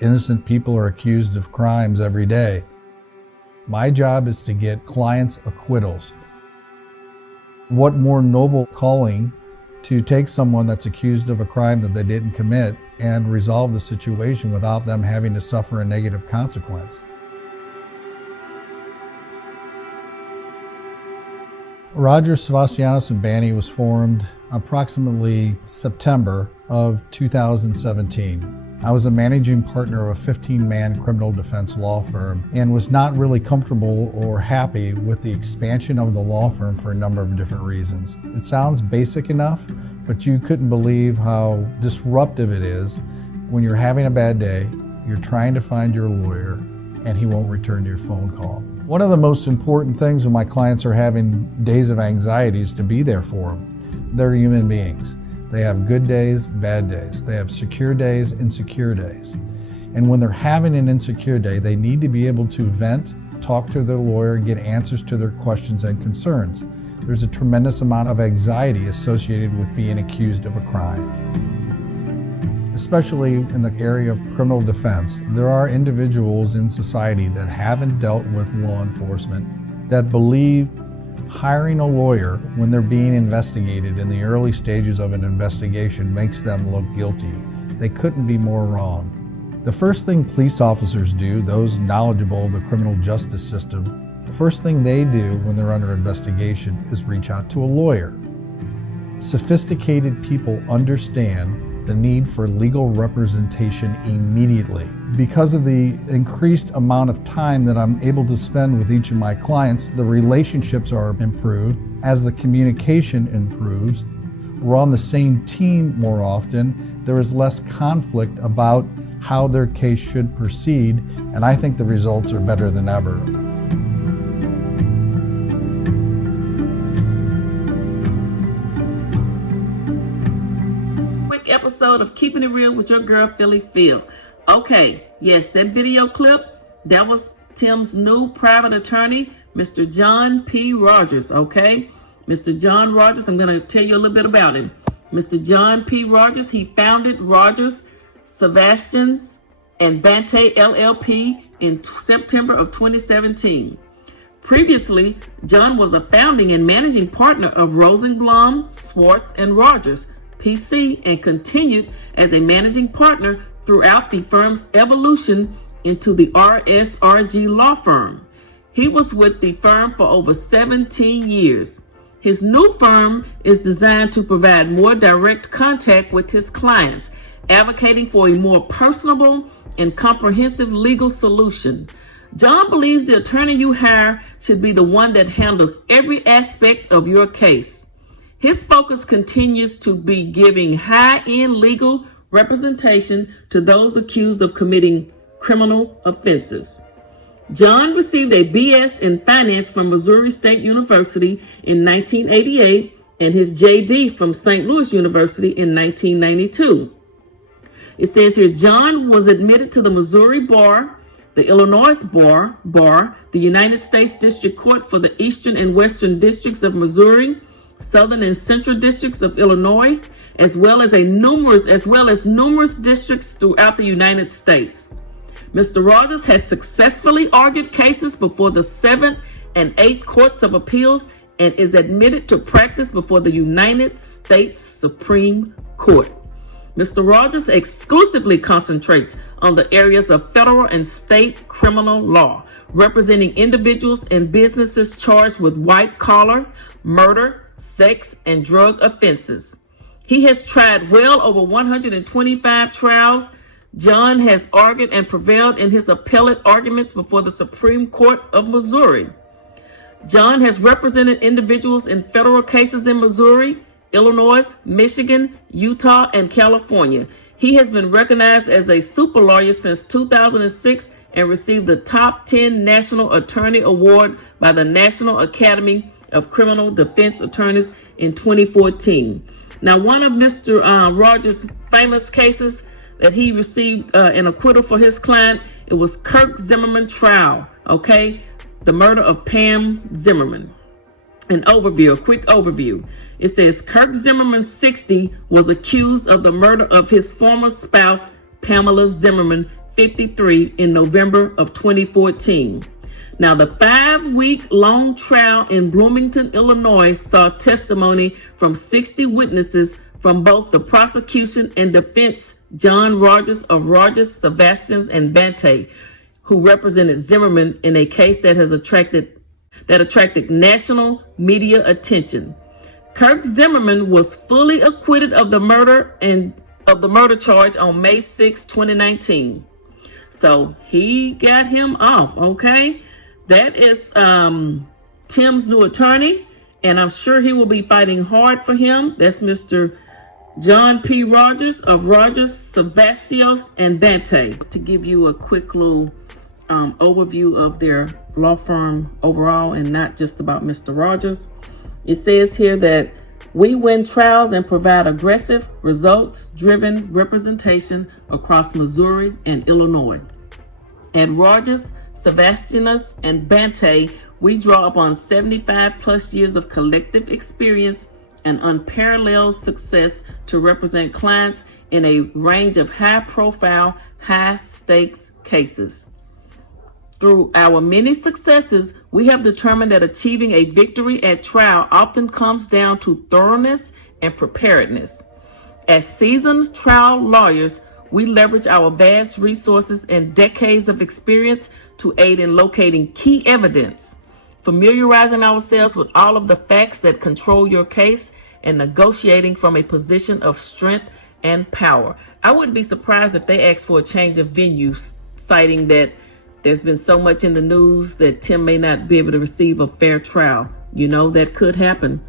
Innocent people are accused of crimes every day. My job is to get clients acquittals. What more noble calling to take someone that's accused of a crime that they didn't commit and resolve the situation without them having to suffer a negative consequence. Rogers, Sevastianos, and Bante was formed approximately September of 2017. I was a managing partner of a 15-man criminal defense law firm and was not really comfortable or happy with the expansion of the law firm for a number of different reasons. It sounds basic enough, but you couldn't believe how disruptive it is when you're having a bad day, you're trying to find your lawyer, and he won't return your phone call. One of the most important things when my clients are having days of anxiety is to be there for them. They're human beings. They have good days, bad days. They have secure days, insecure days. And when they're having an insecure day, they need to be able to vent, talk to their lawyer, and get answers to their questions and concerns. There's a tremendous amount of anxiety associated with being accused of a crime. Especially in the area of criminal defense, there are individuals in society that haven't dealt with law enforcement that believe hiring a lawyer when they're being investigated in the early stages of an investigation makes them look guilty. They couldn't be more wrong. The first thing police officers do, those knowledgeable of the criminal justice system, the first thing they do when they're under investigation is reach out to a lawyer. Sophisticated people understand the need for legal representation immediately. Because of the increased amount of time that I'm able to spend with each of my clients, the relationships are improved. As the communication improves, we're on the same team more often. There is less conflict about how their case should proceed, and I think the results are better than ever. Episode of Keeping It Real with your girl Philly Phil. Okay, yes, that video clip, that was Tim's new private attorney, Mr. John P. Rogers, okay? Mr. John Rogers, I'm going to tell you a little bit about him. Mr. John P. Rogers, he founded Rogers, Sevastianos, and Bante LLP in September of 2017. Previously, John was a founding and managing partner of Rosenblum, Swartz, and Rogers, PC, and continued as a managing partner throughout the firm's evolution into the RSRG law firm. He was with the firm for over 17 years. His new firm is designed to provide more direct contact with his clients, advocating for a more personable and comprehensive legal solution. John believes the attorney you hire should be the one that handles every aspect of your case. His focus continues to be giving high-end legal representation to those accused of committing criminal offenses. John received a BS in finance from Missouri State University in 1988 and his JD from St. Louis University in 1992. It says here, John was admitted to the Missouri Bar, the Illinois Bar, the United States District Court for the Eastern and Western Districts of Missouri, Southern and Central Districts of Illinois, as well as numerous districts throughout the United States. Mr. Rogers has successfully argued cases before the 7th and 8th Courts of Appeals and is admitted to practice before the United States Supreme Court. Mr. Rogers exclusively concentrates on the areas of federal and state criminal law, representing individuals and businesses charged with white-collar, murder, sex, and drug offenses. He has tried well over 125 trials. John has argued and prevailed in his appellate arguments before the Supreme Court of Missouri. John has represented individuals in federal cases in Missouri, Illinois, Michigan, Utah, and California. He has been recognized as a super lawyer since 2006 and received the top 10 National Attorney Award by the National Academy of Criminal Defense Attorneys in 2014. Now, one of Mr. Rogers' famous cases that he received an acquittal for his client, it was Kirk Zimmerman trial, okay? The murder of Pam Zimmerman. A quick overview. It says Kirk Zimmerman, 60, was accused of the murder of his former spouse, Pamela Zimmerman, 53 in November of 2014. Now, the 5-week-long trial in Bloomington, Illinois saw testimony from 60 witnesses from both the prosecution and defense, John Rogers of Rogers, Sevastianos, and Bante, who represented Zimmerman in a case that attracted national media attention. Kirk Zimmerman was fully acquitted of the murder charge on May 6, 2019. So he got him off, okay? That is Tim's new attorney, and I'm sure he will be fighting hard for him. That's Mr. John P. Rogers of Rogers, Sevastianos, and Bante. To give you a quick little overview of their law firm overall and not just about Mr. Rogers. It says here that we win trials and provide aggressive, results-driven representation across Missouri and Illinois. At Rogers, Sevastianos, and Bante, we draw upon 75 plus years of collective experience and unparalleled success to represent clients in a range of high-profile, high-stakes cases. Through our many successes, we have determined that achieving a victory at trial often comes down to thoroughness and preparedness. As seasoned trial lawyers, we leverage our vast resources and decades of experience to aid in locating key evidence, familiarizing ourselves with all of the facts that control your case, and negotiating from a position of strength and power. I wouldn't be surprised if they asked for a change of venue, citing that there's been so much in the news that Tim may not be able to receive a fair trial. You know, that could happen.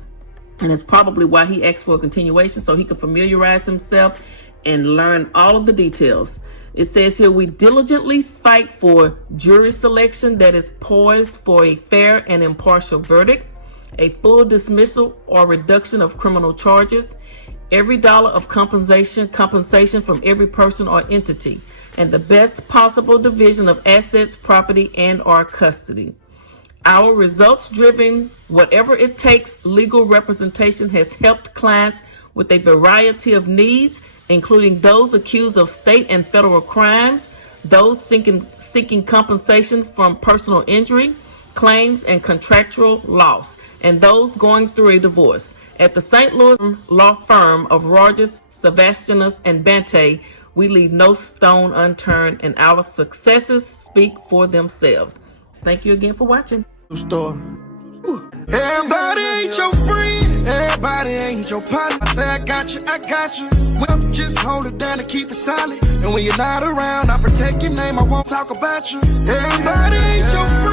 And it's probably why he asked for a continuation, so he could familiarize himself and learn all of the details. It says here, we diligently fight for jury selection that is poised for a fair and impartial verdict, a full dismissal or reduction of criminal charges, every dollar of compensation from every person or entity, and the best possible division of assets, property, and or custody. Our results-driven, whatever it takes legal representation has helped clients with a variety of needs, including those accused of state and federal crimes, those seeking compensation from personal injury, claims and contractual loss, and those going through a divorce. At the St. Louis law firm of Rogers, Sevastianos, and Bante, we leave no stone unturned, and our successes speak for themselves. Thank you again for watching. Everybody ain't your friend, everybody ain't your partner. I say I got you. Well, just hold it down and keep it solid. And when you're not around, I protect your name, I won't talk about you. Everybody ain't your friend.